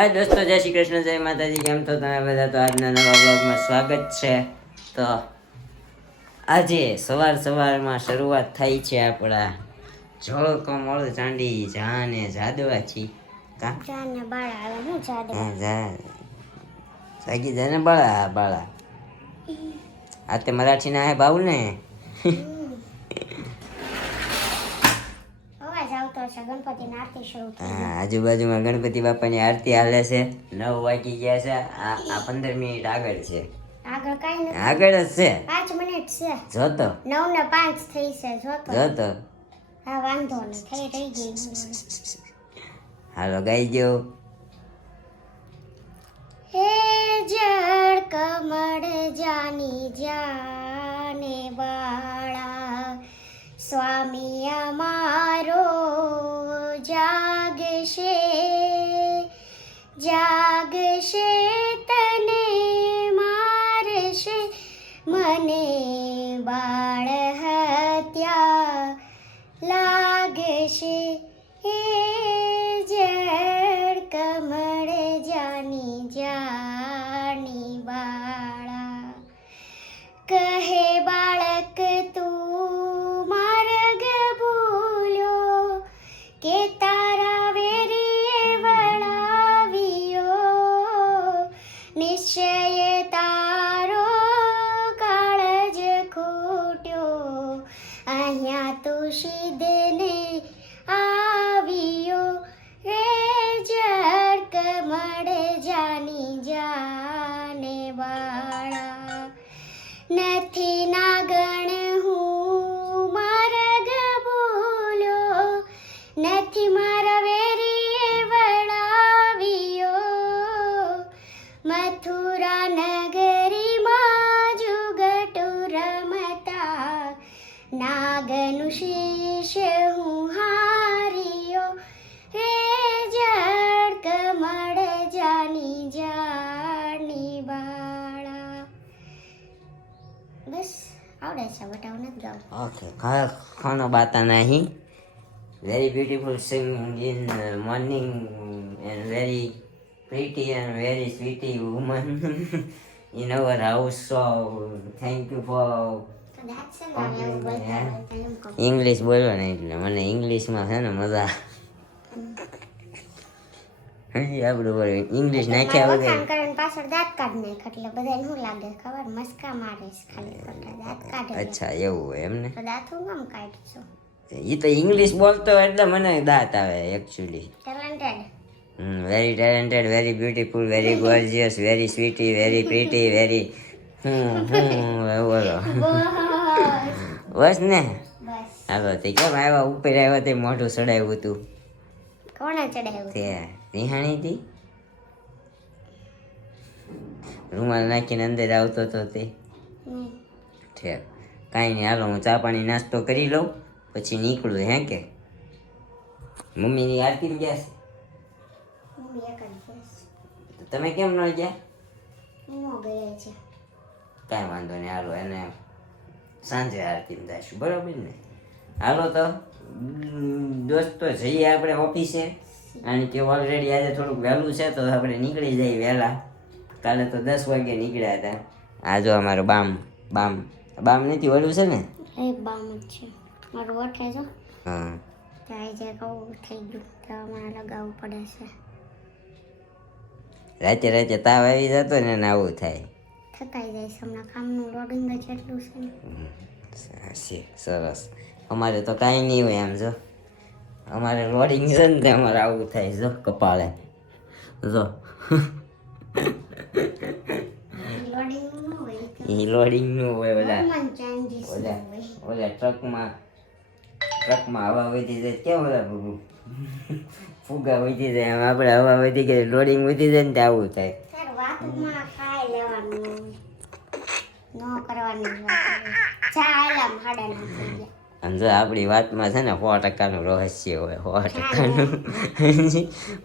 હા દોસ્તો, જય શ્રી કૃષ્ણ, જય માતાજી. કેમ છો તમે બધા? તો આજના નવા બ્લોગમાં સ્વાગત છે. તો આજે સવારમાં શરૂઆત થઈ છે આપણા જળ કમળ ચાંડી જાને જાદવાથી કા જાને બાળા આવે હું જાદવા જાગી જાને બાળા બાળા આ તે મરાઠી ના હે બાબુ ને. અવાજ આવતો છે. ગણપતિની આરતી શરૂ થઈ હા, ગઈ. આજુબાજુમાં ગણપતિ બાપાની આરતી હાલે છે. 9 વાગી ગયા છે. આ 15 મિનિટ આગળ છે. આગળ કાઈ નથી, આગળ જ છે. 5 મિનિટ છે. જોતો 9 ને 5 થઈ છે. જોતો. જોતો હા, વાંધો નહીં, થઈ ગઈ. હાલો ગાઈ ગયો. હે જળ કમળ જાની જાને બાળા, સ્વામી અમારો જાગશે જાગશે, તને મારશે મને બાળ હત્યા લાગશે. હે જળ કમળ જાની જાની બાળા, કહે બાળક તું માર્ગ ભૂલ્યો કે તારા વેરીએ વળાવ્યો, નિશ્ચય તારો કાળજ ખૂટ્યો, અહીંયા તું સીધને આવ્યો. રે જળ કમળ જાની જાને બાળા, નથી નાગણ હું માર્ગ ભૂલ્યો, નથી મારા વેરીએ વળાવ્યો, મથુરા નગરીમાં જુગટુ રમતા નાગનું શીશ હું હાર્યો. હે જળ કમળ જાની જાની બાળા. બસ આવડે છે, બટાવ નથી ગાવું. ઓકે, ખાનો બાતા નહીં. Very beautiful singing in morning and very pretty and very sweetie woman in our house. So thank you for English બોલો ને, એટલે મને ઇંગ્લિશમાં છે ને મજા. હજી આપણું બોલ ઇંગ્લિશ નાખ્યા વગર કરીને પાછળ દાંત કાઢ નાખ, એટલે બધાને શું લાગે ખબર? મસ્કા મારીશ ખાલી ખોટા દાંત કાઢે. અચ્છા, એવું હોય એમ ને. તો દાંત હું કેમ કાઢશું? એ તો ઇંગ્લિશ બોલતો એટલે મને દાંત આવે actually. Talented. Very talented, very beautiful, very gorgeous, very sweetie, very pretty, very બોલો બસ ને. બસ. હાલો તે કેમ આવ્યા? ઉપર આવ્યા તે મોઢું ચડાવ્યું હતું કોણે ચડાવ્યું? તે રિહાણી હતી. રૂમાલ નાખીને અંદર આવતો હતો તે. ઠેક, કાંઈ નહીં. હાલો હું ચા પાણી નાસ્તો કરી લઉં પછી નીકળું. હે કે મમ્મીની આરતી ગયા છે? મમ્મી એક જ છે. તો તમે કેમ ન ગયા? હું ગયા છે. કાંઈ વાંધો નહીં. હાલો એને સાંજે આરતી દઈશું, બરાબર ને? હાલો તો દોસ્તો જઈએ આપણે ઓફિસે. અને કે ઓલરેડી આજે થોડુંક વહેલું છે તો આપણે નીકળી જઈએ વહેલા. કાલે તો 10 વાગે નીકળ્યા હતા. આ જો અમારો બામ નથી ઓલું છે ને. એક બામ જ છે મારું. ઓઠે જો. હા, ત્યાં જે કહું થઈ ગયું તો મને લગાવવું પડે છે. રાતે તાવ આવી જતો ને આવું થાય. થકાઈ જાય છે હમણાં, કામનું લોડિંગ જ એટલું છે ને. સરસ. અમારે તો કાંઈ નહીં હોય એમ. જો અમારે લોડિંગ છે ને તે અમારે આવું થાય. જો કપાળે જો લોડિંગ ન હોય તો એ લોડિંગનું હોય. હોર્મોન ચેન્જીસ હોય. ઓલા ટ્રકમાં હવા વધી જાય કેમ ઓલા ફુગા વધી જાય એમ આપણે હવા વધી ગઈ લોડિંગ વધી જાય ને તે આવું થાય. તાર વાતમાં ખાઈ લેવાનું, ન કરવાની વાત. જા આલામ હાડા ના થઈ ગયા. આમ જો આપણી વાતમાં છે ને 100%નું રહસ્ય હોય.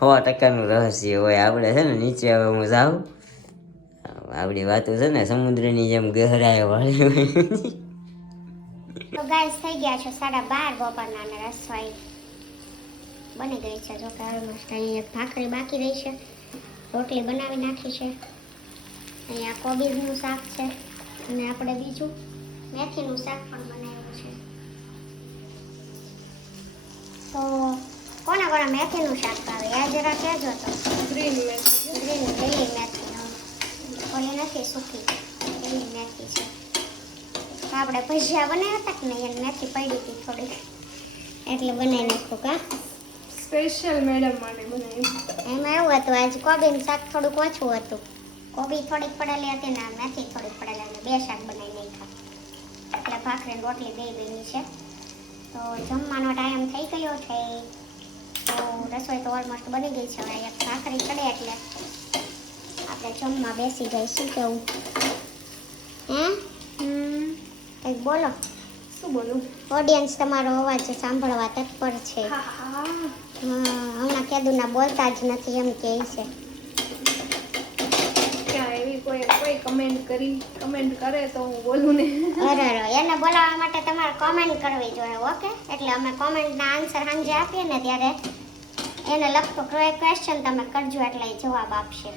100%નું રહસ્ય હોય. આપણે છે ને નીચે હવે હું જાઉં, આપણી વાતો છે ને સમુદ્રની જેમ ગહેરાઈ વાળી હોય. તો ગાઈસ થઈ ગયા છે 12:30 બપોરના અને રસોઈ બની ગઈ છે. જો કે ઓલમોસ્ટ અહીં એક ભાખરી બાકી રહી છે રોટલી બનાવી નાખી છે. અહીંયા કોબીજનું શાક છે અને આપણે બીજું મેથીનું શાક પણ બનાવ્યું છે. તો કોને કોને મેથીનું શાક ભાવે આ જરા કહેજો તો. ગ્રીન લીલી મેથી ઓલી નથી સૂકી લીલી મેથી છે. તો આપણે ભજીયા બનાવ્યા હતા કે નહીં એની મેથી પડી હતી થોડીક એટલે બનાવી નાખ્યું કા સ્પેશિયલ મેડમ માટે બનાવ્યું. એમાં એવું હતું આજે કોબીનું શાક થોડુંક ઓછું હતું. કોબી થોડીક પડેલી હતી ને મેથી થોડીક પડેલી અને બે શાક બનાવી નાખ્યા એટલે ભાખરી ને રોટલી બે બની છે. તો જમવાનો ટાઈમ થઈ ગયો છે. તો રસોઈ તો ઓલમોસ્ટ બની ગઈ છે. હવે એક ભાખરી ચડે એટલે આપણે જમવા બેસી જઈશું. કેવું હે કંઈક બોલો. શું બોલું? ઓડિયન્સ તમારો અવાજ સાંભળવા તત્પર છે. હા હમણાં કેદુના બોલતા જ નથી એમ કહે છે. ક્યાં એવી કોઈ કમેન્ટ કરે તો હું બોલું ને. અરે એને બોલાવવા માટે તમારે કોમેન્ટ કરવી જોઈએ. ઓકે એટલે અમે કોમેન્ટના આન્સર સાંજે આપીએ ને ત્યારે એને લગતો ક્વેશ્ચન તમે કરજો એટલે એ જવાબ આપશે.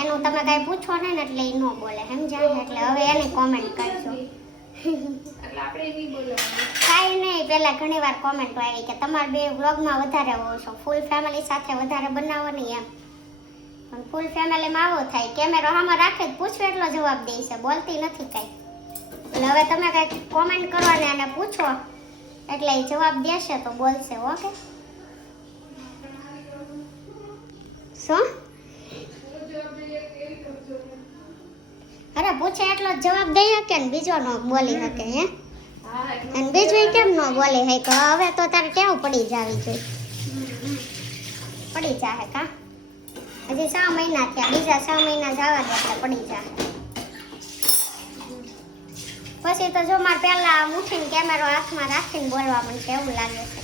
એનું તમે કાંઈ પૂછો ને એટલે એ ન બોલે સમજાય. એટલે હવે એની કોમેન્ટ કરજો. એટલે આપણે નહીં બોલવાનું. કાંઈ નહીં. પહેલાં ઘણી વાર કોમેન્ટો આવી કે તમારે બે વ્લોગમાં વધારે હોવો છો, ફૂલ ફેમિલી સાથે વધારે બનાવો નહીં એમ. પણ ફૂલ ફેમિલીમાં આવો થાય કેમેરો સામે રાખે જ પૂછો એટલો જવાબ દે છે, બોલતી નથી કાંઈ. એટલે હવે તમે કાંઈક કોમેન્ટ કરવાને અને પૂછો એટલે એ જવાબ દેશે તો બોલશે. ઓકે શું? અરે પૂછે એટલો જ જવાબ દઈ શકે ને બીજો ન બોલી શકે હે. અને બીજું કેમ ન બોલી હે? હવે તો તારે કેવું પડી જાવી જોઈએ. પડી જાહે કા હજી 6 મહિના થયા, બીજા 6 મહિના જવા દે એટલે પડી જાહે. પછી તો જો મારે પહેલા ઉઠીને કેમેરો હાથમાં રાખીને બોલવા મને કેવું લાગે છે.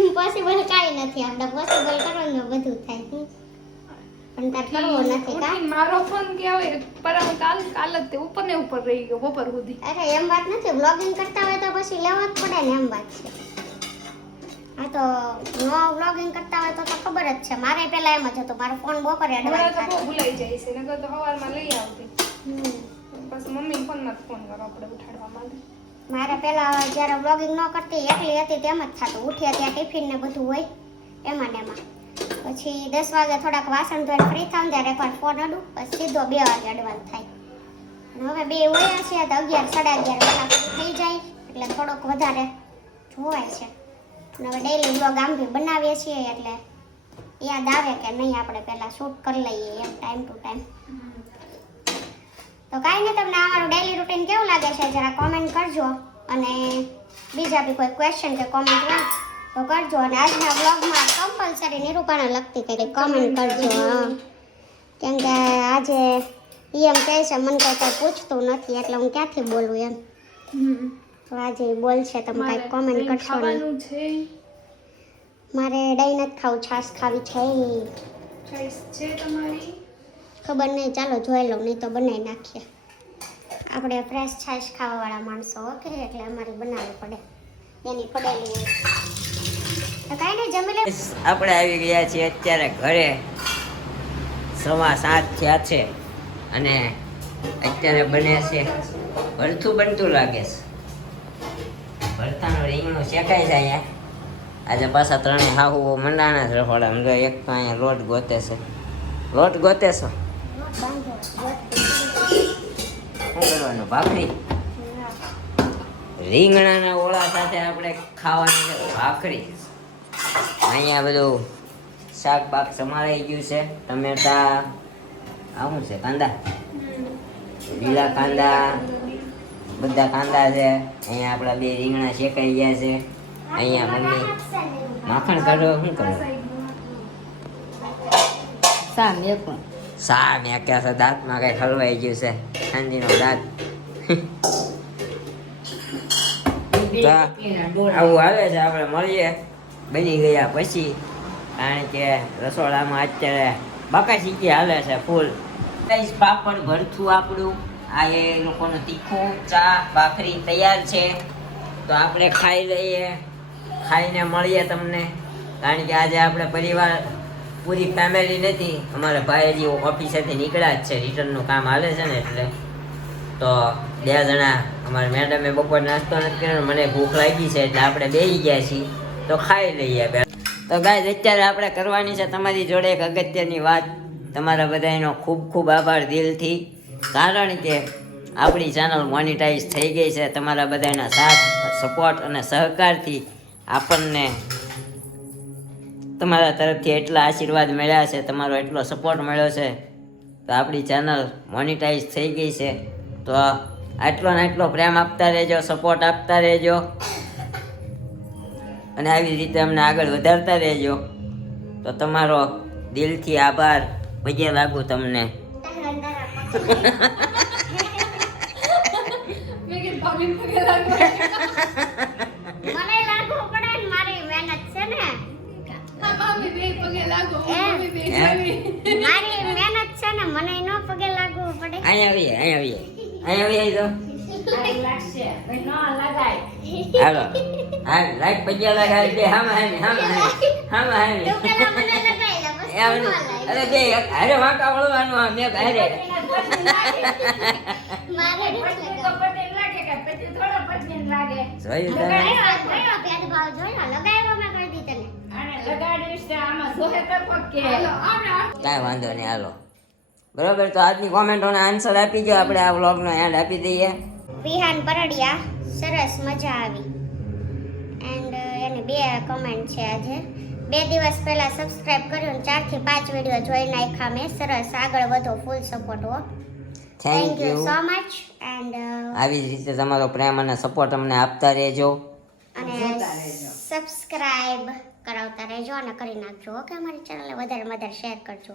ઇમ્પોસિબલ કાંઈ નથી. આપણે પોસિબલ કરવાનું બધું થાય. પણ તાર કરવું નથી કા. મારો ફોન કહેવાય પર કાલ જ તે ઉપર ને ઉપર રહી ગયો બપોર સુધી. અરે એમ વાત નથી. વ્લોગિંગ કરતા હોય તો પછી લેવા જ પડે ને એમ વાત છે. આ તો નો વ્લોગિંગ કરતા હોય તો ખબર જ છે. મારે પહેલા એમ જ હતું. મારો ફોન બપોરે એડવાન્સ તો ભૂલાઈ જાય છે નકર તો સવારમાં લઈ આવતી. પછી મમ્મી ફોનમાં ફોન કરો આપણે ઉઠાડવા માટે. મારે પહેલા જ્યારે વ્લોગિંગ ન કરતી એકલી હતી તેમ જ થતું. ઉઠ્યા ત્યાં ટિફિન ને બધું હોય એમાં ને એમાં. પછી 10 વાગે થોડાક વાસણ ધોઈને ફ્રી થાવ ત્યારે એકવાર ફોન અડું પછી સીધો 2 વાગે એડવાન્સ થાય. અને હવે 2 વયા છે તો 11 સાડા 11 કલાક થઈ જાય એટલે થોડોક વધારે જોવાય છે. અને હવે ડેઈલી વ્લોગ આમ બી બનાવીએ છીએ એટલે યાદ આવે કે નહીં આપણે પહેલાં શૂટ કરી લઈએ એમ ટાઈમ ટુ ટાઈમ. તો કાંઈ નહીં. તમને અમારું ડેઈલી રૂટીન કેવું લાગે છે જરા કોમેન્ટ કરજો. અને બીજા બી કોઈ ક્વેશ્ચન કે કોમેન્ટ હોય તો કરજો. અને આજના બ્લોગમાં કમ્પલસરી નિરૂપાને લગતી કંઈક કોમેન્ટ કરજો. કેમ કે આજે એમ કહે છે મને કંઈ પૂછતું નથી એટલે હું ક્યાંથી બોલું એમ. તો આજે બોલશે તમે કાંઈક કોમેન્ટ કરશો ને. મારે દહીં નથી ખાવું, છાશ ખાવી છે. ચોઈસ છે તમારી? ખબર નહીં, ચાલો જોઈ લઉં, નહીં તો બનાવી નાખીએ. આપણે ફ્રેશ છાશ ખાવાવાળા માણસો ઓકે એટલે અમારે બનાવવી પડે. એની પડેલી હોય તો કાંઈ નહીં જમી લે. આપણે આવી ગયા છીએ અત્યારે ઘરે. 7:15 થયા છે અને અત્યારે બને છે ભરથું બનતું લાગે છે. ભરથાનું રીંગણું શેકાઈ જાય. આજે પાછા 3 હાહુઓ મંડાણા છે રખોડામાં. એક તો અહીંયા લોટ ગોતે છે. લોટ ગોતે છો? શું કરવાનું? ભાખરી. રીંગણાના ઓળા સાથે આપણે ખાવાની છે ભાખરી. અહીંયા બધું શાક બાક સમારાઈ ગયું છે. ટમેટા આવું છે, કાંદા, લીલા કાંદા, બધા કાંદા છે. અહીંયા આપણા 2 રીંગણા શેકાઈ ગયા છે. અહીંયા મમ્મી માખણ કાઢો. શું કરો? સા મેક્યા છે. દાંતમાં કઈ ખલવાઈ ગયું છે. સાંજીનો દાંત. આવું હાલે છે. આપણે મળીએ બની ગયા પછી. કારણ કે રસોડામાં અત્યારે બાકાશીકી હાલે છે ફૂલ. પાપડ ભરથું આપણું આ એ લોકોનું તીખું ચા ભાખરી તૈયાર છે. તો આપણે ખાઈ લઈએ. ખાઈને મળીએ તમને. કારણ કે આજે આપણે પરિવાર પૂરી ફેમિલી નથી. અમારા ભાઈ હજી ઓફિસેથી નીકળ્યા જ છે, રિટર્નનું કામ હાલે છે ને એટલે. તો 2 જણા અમારા મેડમે બપોર નાસ્તો નથી કર્યો, મને ભૂખ લાગી છે એટલે આપણે બેસી ગયા છીએ, તો ખાઈ લઈએ. તો ગાઈઝ અત્યારે આપણે કરવાની છે તમારી જોડે એક અગત્યની વાત. તમારા બધાનો ખૂબ ખૂબ આભાર દિલથી, કારણ કે આપણી ચેનલ મોનિટાઈઝ થઈ ગઈ છે. તમારા બધાના સાથ, સપોર્ટ અને સહકારથી આપણને તમારા તરફથી એટલા આશીર્વાદ મળ્યા છે, તમારો એટલો સપોર્ટ મળ્યો છે, તો આપણી ચેનલ મોનિટાઈઝ થઈ ગઈ છે. તો આટલો ને આટલો પ્રેમ આપતા રહેજો, સપોર્ટ આપતા રહેજો અને આવી રીતે અમને આગળ વધારતા રહેજો. તો તમારો દિલથી આભાર. પગે લાગુ તમને. મેં કીધું ભાભી પગે લાગો. મને લાગુ પડે ને મારી મહેનત છે ને. હા, ભાભી બે પગે લાગો. એ. ભાભી બે જાવી. મારી મહેનત છે ને, મને નો પગે લાગવું પડે. અહીંયા આવીએ તો હાલો. હા, લાઈક પગે લગાવી બે. હામાં તું પેલા મને લગાઈ લે, પછી નો લગાઈ. અરે બે હારે વાંકા વળવાનું. આમ એક હારે મારે નથી લગાવી. જોયું તમે? જોયો, ભેદભાવ જોયો, લગાવ્યો મેં કરી દી તને. કાંઈ વાંધો નહીં, હાલો. બરોબર, તો આજની કોમેન્ટોને આન્સર આપી દો. આપણે આ વ્લોગનો એન્ડ આપી દઈએ. વિહાન પરડિયા, સરસ મજા આવી. એન્ડ એને 2 કમેન્ટ છે આજે. 2 દિવસ પહેલા સબસ્ક્રાઇબ કર્યું ને 4 થી 5 વિડીયો જોઈ નાખ્યા મેં. સરસ, આગળ વધો, ફૂલ સપોર્ટ હો. Thank you you. So much. And આવી જ રીતે તમારો પ્રેમ અને સપોર્ટ અમને આપતા રહેજો. અને સબસ્ક્રાઇબ કરાવતા રહેજો અને કરી નાખજો. ઓકે, અમારી ચેનલને વધારે શેર કરજો.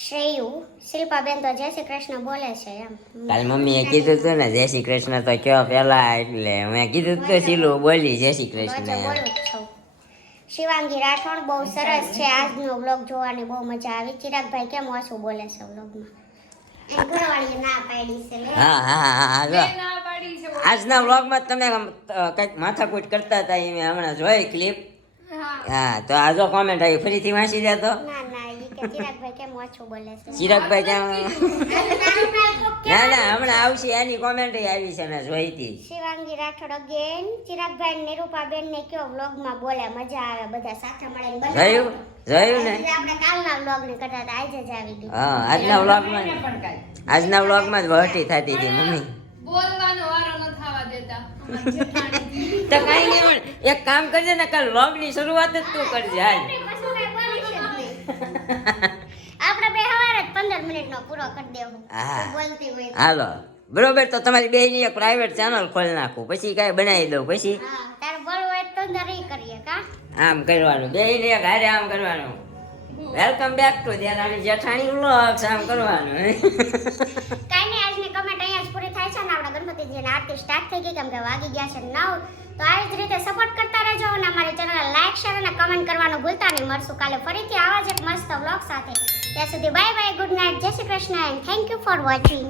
શ્રેયુ શિલ્પાબેન તો જય શ્રી કૃષ્ણ બોલે છે એમ. કાલ મમ્મીએ કીધું હતું ને જય શ્રી કૃષ્ણ તો કયો પેલા, એટલે મેં કીધું તો શીલું બોલી જય શ્રી કૃષ્ણ વચ્ચે એમ. બોલું જ છું. શિવાંગી રાઠોડ, બહુ સરસ છે આજનો વ્લોગ જોવાની, બહુ મજા આવી. ચિરાગભાઈ કેમ ઓછું બોલે છે વ્લોગમાં? એની ઘરવાળીએ ના પાડી છે લે. હા જો. મેં ના પાડી છે. આજના વ્લોગમાં તમે કંઈક માથાકૂટ કરતા હતા, એ મેં હમણાં જોઈ ક્લિપ. હા. હા, તો આ જો કોમેન્ટ આવી, ફરીથી વાંચી જતો. ના ઈ કે ચિરાગભાઈ કેમ ઓછું બોલે છે. ચિરાગભાઈ કેમ? ના હમણાં આવશે એની કોમેન્ટ આવી છે, મેં જોઈ હતી. શિવાંગી રાઠોડ અગેન. ચિરાગભાઈ ને નિરૂપાબેન ને કયો વ્લોગમાં બોલે, મજા આવે, બધા સાથે મળીને જોયું જોયું ને? આપણે કાલના વ્લોગ ને કરતા હતા, આજે જ આવી ગયું. હા, આજના વ્લોગમાં જ વહટી થતી હતી મમ્મી. બોલવાનો વારો ન થવા દેતા. તો કાંઈ નહીં, પણ એક કામ કરજે ને, કાલ વ્લોગની શરૂઆત જ તું કરજે. હાલ. કશું કાંઈ બોલી છે જ નહીં. આપણે બે હવારે જ 15 મિનિટનો પૂરો કરી દેવું. હા. તું બોલતી હોય તો. હાલો, બરોબર. તો તમારી બેની એક પ્રાઇવેટ ચેનલ ખોલી નાખું, પછી કાંઈ બનાવી દઉં. પછી હા, તારે બોલવું હોય તો અંદર ઈ કરીએ કા. આમ કરવાનું, બેને એક હારે આમ કરવાનું. વેલકમ બેક ટુ દેરાણી જેઠાણી વ્લોગ્સ, આમ કરવાનું. કાંઈ નહીં, આજની કમેન્ટ અહીંયા જ પૂરી થાય છે ને. આપણા ગણપતિજીની આરતી સ્ટાર્ટ થઈ ગઈ, કેમ કે વાગી ગયા છે 9. તો આવી જ રીતે સપોર્ટ કરતા રહેજો અને અમારી ચેનલને લાઈક, શેર અને કમેન્ટ કરવાનું ભૂલતા નહીં. મળશું કાલે ફરીથી આવા જ એક મસ્ત વ્લોગ સાથે. ત્યાં સુધી બાય બાય, ગુડ નાઇટ, જય Shri Krishna and thank you for watching.